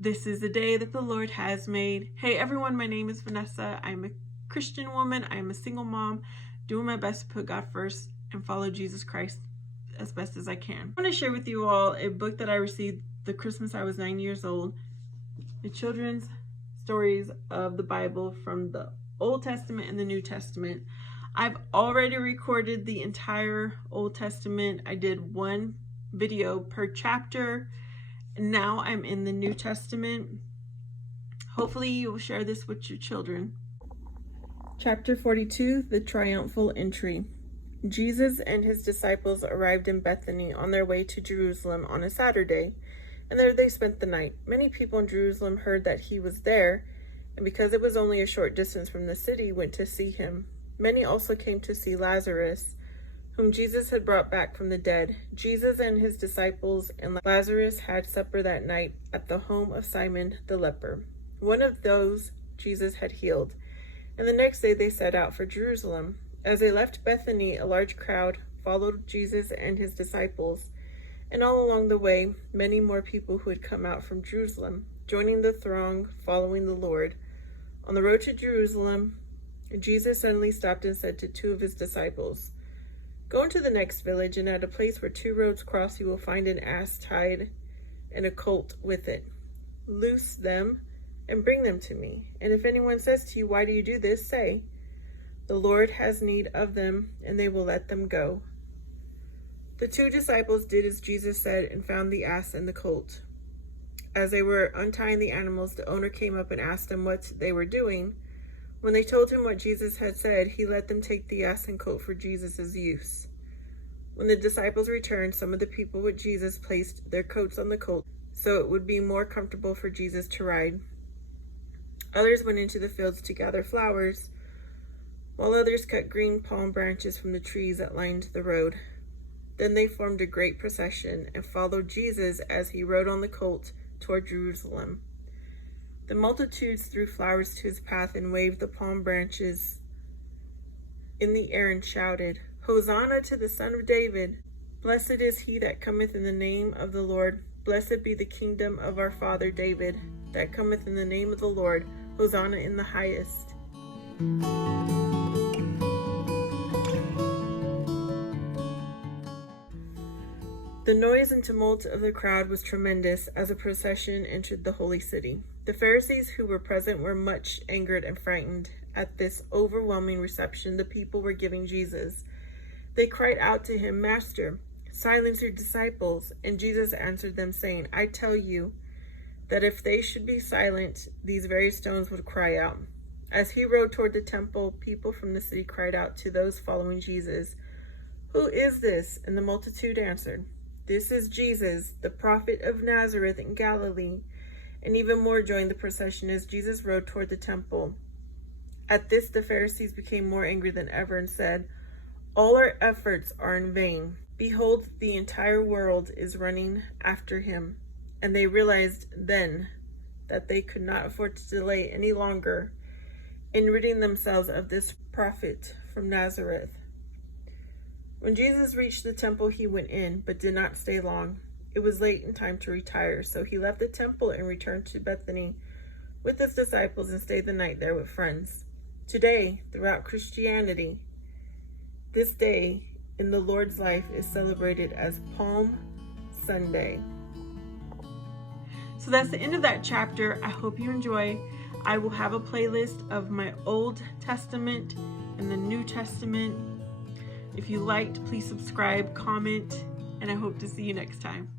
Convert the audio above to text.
This is the day that the Lord has made. Hey everyone, my name is Vanessa. I'm a Christian woman. I'm a single mom, doing my best to put God first and follow Jesus Christ as best as I can. I want to share with you all a book that I received the Christmas I was 9 years old. The children's stories of the Bible from the Old Testament and the New Testament. I've already recorded the entire Old Testament. I did one video per chapter. Now I'm in the New Testament. Hopefully you will share this with your children. Chapter 42, the Triumphal Entry. Jesus and his disciples arrived in Bethany on their way to Jerusalem on a Saturday, and there they spent the night. Many people in Jerusalem heard that he was there, and because it was only a short distance from the city, went to see him. Many also came to see Lazarus, whom Jesus had brought back from the dead. Jesus and his disciples and Lazarus had supper that night at the home of Simon the leper, one of those Jesus had healed. And the next day they set out for Jerusalem. As they left Bethany, a large crowd followed Jesus and his disciples, and all along the way, many more people who had come out from Jerusalem, joining the throng, following the Lord. On the road to Jerusalem, Jesus suddenly stopped and said to two of his disciples, "Go into the next village, and at a place where two roads cross, you will find an ass tied and a colt with it. Loose them and bring them to me. And if anyone says to you, 'Why do you do this?' say, 'The Lord has need of them,' and they will let them go." The two disciples did as Jesus said and found the ass and the colt. As they were untying the animals, the owner came up and asked them what they were doing. When they told him what Jesus had said, he let them take the ass and colt for Jesus' use. When the disciples returned, some of the people with Jesus placed their coats on the colt so it would be more comfortable for Jesus to ride. Others went into the fields to gather flowers, while others cut green palm branches from the trees that lined the road. Then they formed a great procession and followed Jesus as he rode on the colt toward Jerusalem. The multitudes threw flowers to his path and waved the palm branches in the air and shouted, "Hosanna to the Son of David! Blessed is he that cometh in the name of the Lord. Blessed be the kingdom of our father David, that cometh in the name of the Lord. Hosanna in the highest." The noise and tumult of the crowd was tremendous as the procession entered the holy city. The Pharisees who were present were much angered and frightened at this overwhelming reception the people were giving Jesus. They cried out to him, "Master, silence your disciples." And Jesus answered them, saying, "I tell you that if they should be silent, these very stones would cry out." As he rode toward the temple, people from the city cried out to those following Jesus, "Who is this?" And the multitude answered, "This is Jesus, the prophet of Nazareth in Galilee." And even more joined the procession as Jesus rode toward the temple. At this, the Pharisees became more angry than ever and said, "All our efforts are in vain. Behold, the entire world is running after him." And they realized then that they could not afford to delay any longer in ridding themselves of this prophet from Nazareth. When Jesus reached the temple, he went in, but did not stay long. It was late and time to retire, so he left the temple and returned to Bethany with his disciples and stayed the night there with friends. Today, throughout Christianity, this day in the Lord's life is celebrated as Palm Sunday. So that's the end of that chapter. I hope you enjoy. I will have a playlist of my Old Testament and the New Testament. If you liked, please subscribe, comment, and I hope to see you next time.